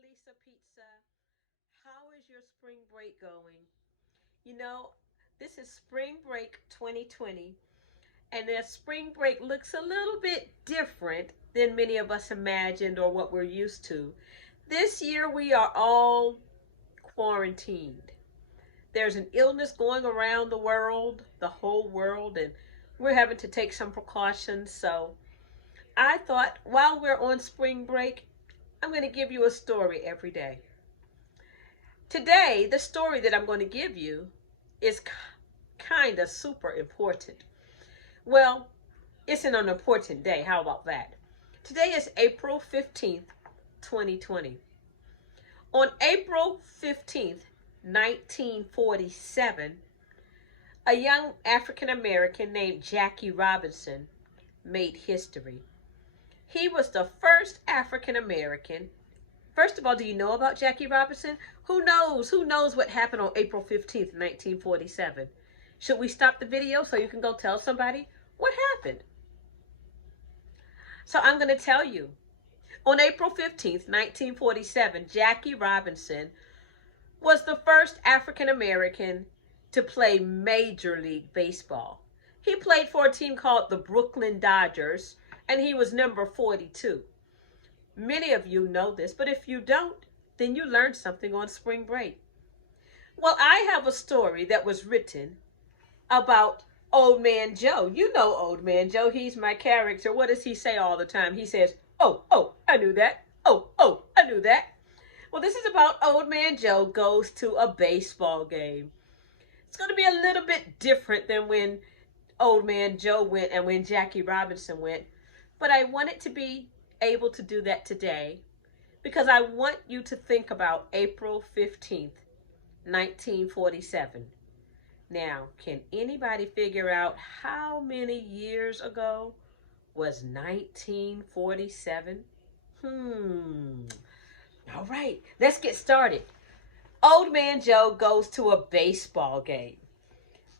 Lisa Pizza. How is your spring break going? You know, this is spring break 2020, and the spring break looks a little bit different than many of us imagined or what we're used to. This year, we are all quarantined. There's an illness going around the world, the whole world, and we're having to take some precautions. So I thought while we're on spring break, I'm going to give you a story every day. Today, the story that I'm going to give you is kind of super important. Well, it's an unimportant day. How about that? Today is April 15th, 2020. On April 15th, 1947, a young African American named Jackie Robinson made history. He was the first African American. First of all, do you know about Jackie Robinson? Who knows? Who knows what happened on April 15th, 1947? Should we stop the video so you can go tell somebody what happened? So I'm going to tell you. On April 15th, 1947, Jackie Robinson was the first African American to play Major League Baseball. He played for a team called the Brooklyn Dodgers, and he was number 42. Many of you know this, but if you don't, then you learned something on spring break. Well, I have a story that was written about Old Man Joe. You know Old Man Joe. He's my character. What does he say all the time? He says, oh, I knew that. Oh, I knew that. Well, this is about Old Man Joe goes to a baseball game. It's going to be a little bit different than when Old Man Joe went and when Jackie Robinson went. But I wanted to be able to do that today because I want you to think about April 15th, 1947. Now, can anybody figure out how many years ago was 1947? All right, let's get started. Old Man Joe goes to a baseball game.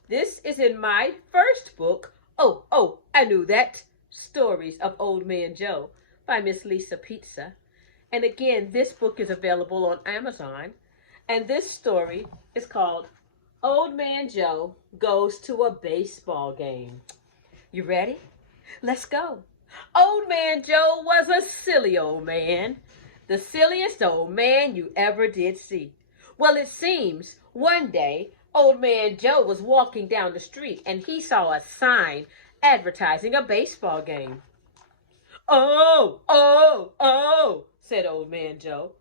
This is in my first book, Oh, I Knew That, Stories of Old Man Joe by Miss Lisa Pizza. And again, this book is available on Amazon. And this story is called Old Man Joe Goes to a Baseball Game. You ready? Let's go. Old Man Joe was a silly old man. The silliest old man you ever did see. Well, it seems one day Old Man Joe was walking down the street and he saw a sign advertising a baseball game. Oh, said Old Man Joe.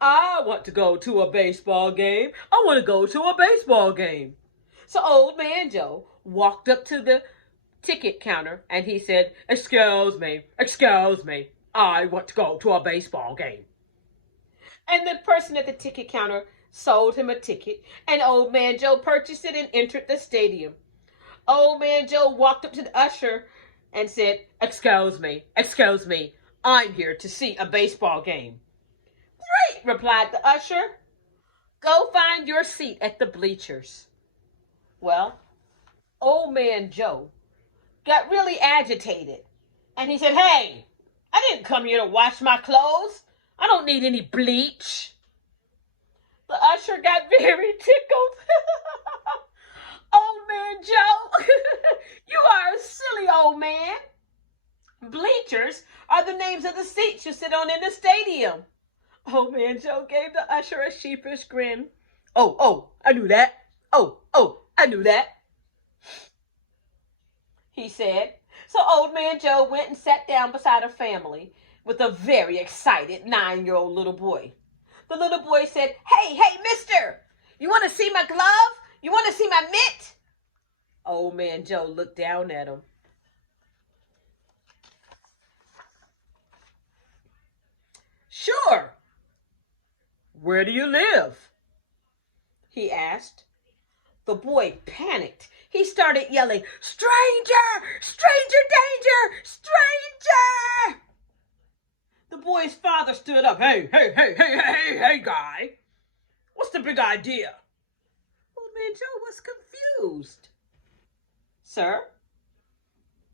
I want to go to a baseball game. I want to go to a baseball game. So Old Man Joe walked up to the ticket counter and he said, excuse me, I want to go to a baseball game. And the person at the ticket counter sold him a ticket, and Old Man Joe purchased it and entered the stadium. Old Man Joe walked up to the usher and said, excuse me, I'm here to see a baseball game. Great, replied the usher. Go find your seat at the bleachers. Well, Old Man Joe got really agitated, and he said, hey, I didn't come here to wash my clothes. I don't need any bleach. The usher got very tickled. Old Man Joe, you are a silly old man. Bleachers are the names of the seats you sit on in the stadium. Old Man Joe gave the usher a sheepish grin. Oh, I knew that. Oh, I knew that, he said. So Old Man Joe went and sat down beside a family with a very excited 9-year-old little boy. The little boy said, hey, mister, you want to see my glove? You want to see my mitt? Old Man Joe looked down at him. Sure. Where do you live? He asked. The boy panicked. He started yelling, stranger, danger, stranger. The boy's father stood up. Hey, guy. What's the big idea? Old Man Joe was confused. Sir?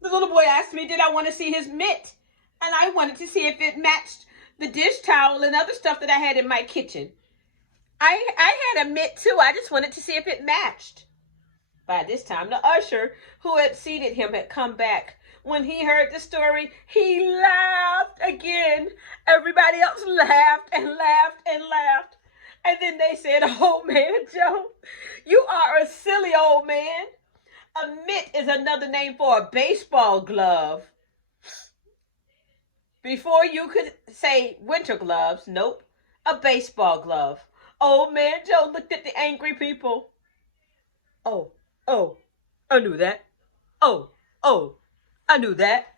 The little boy asked me, did I want to see his mitt? And I wanted to see if it matched the dish towel and other stuff that I had in my kitchen. I had a mitt too. I just wanted to see if it matched. By this time, the usher who had seated him had come back. When he heard the story, he laughed again. Everybody else laughed and laughed and laughed. And then they said, "Oh man, Joe, you are a silly old man. A mitt is another name for a baseball glove. Before you could say winter gloves, nope, a baseball glove." Old man Joe looked at the angry people. Oh, oh, I knew that. Oh, oh, I knew that.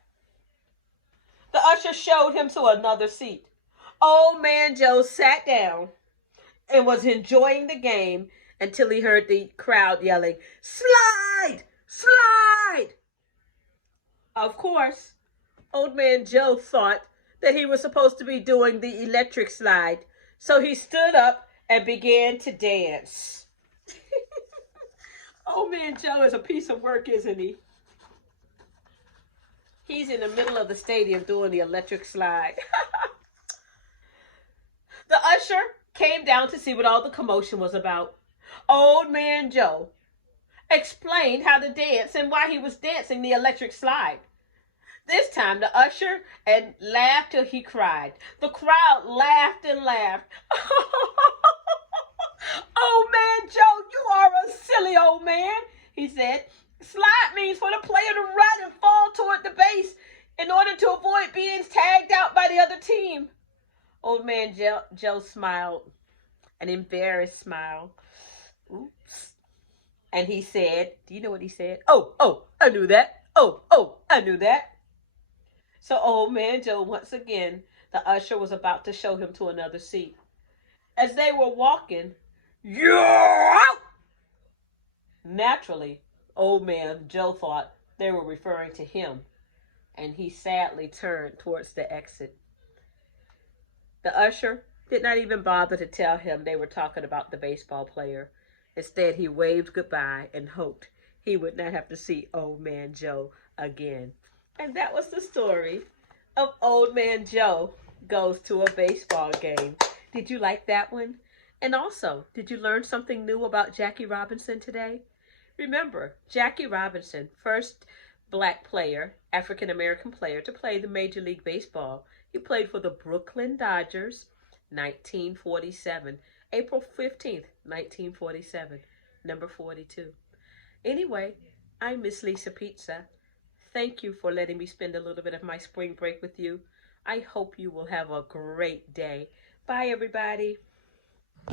The usher showed him to another seat. Old man Joe sat down and was enjoying the game until he heard the crowd yelling, "Slide! Slide!" Of course, old man Joe thought that he was supposed to be doing the electric slide, so he stood up and began to dance. Old man Joe is a piece of work, isn't he? He's in the middle of the stadium doing the electric slide. The usher came down to see what all the commotion was about. Old man Joe explained how to dance and why he was dancing the electric slide. This time the usher and laughed till he cried. The crowd laughed and laughed. "Oh man Joe, you are a silly old man," he said. "Slide means for the player to run and fall toward the base in order to avoid being tagged out by the other team." Old man Joe smiled, an embarrassed smile. Oops. And he said, do you know what he said? "Oh, oh, I knew that. Oh, oh, I knew that." So old man Joe, once again, the usher was about to show him to another seat. As they were walking, "You're out!" Naturally, old man Joe thought they were referring to him, and he sadly turned towards the exit. The usher did not even bother to tell him they were talking about the baseball player. Instead, he waved goodbye and hoped he would not have to see old man Joe again. And that was the story of Old Man Joe Goes to a Baseball Game. Did you like that one? And also, did you learn something new about Jackie Robinson today? Remember, Jackie Robinson, first black player, African American player to play the Major League Baseball. He played for the Brooklyn Dodgers, 1947, April 15th, 1947, number 42. Anyway, I'm Miss Lisa Pizza. Thank you for letting me spend a little bit of my spring break with you. I hope you will have a great day. Bye, everybody.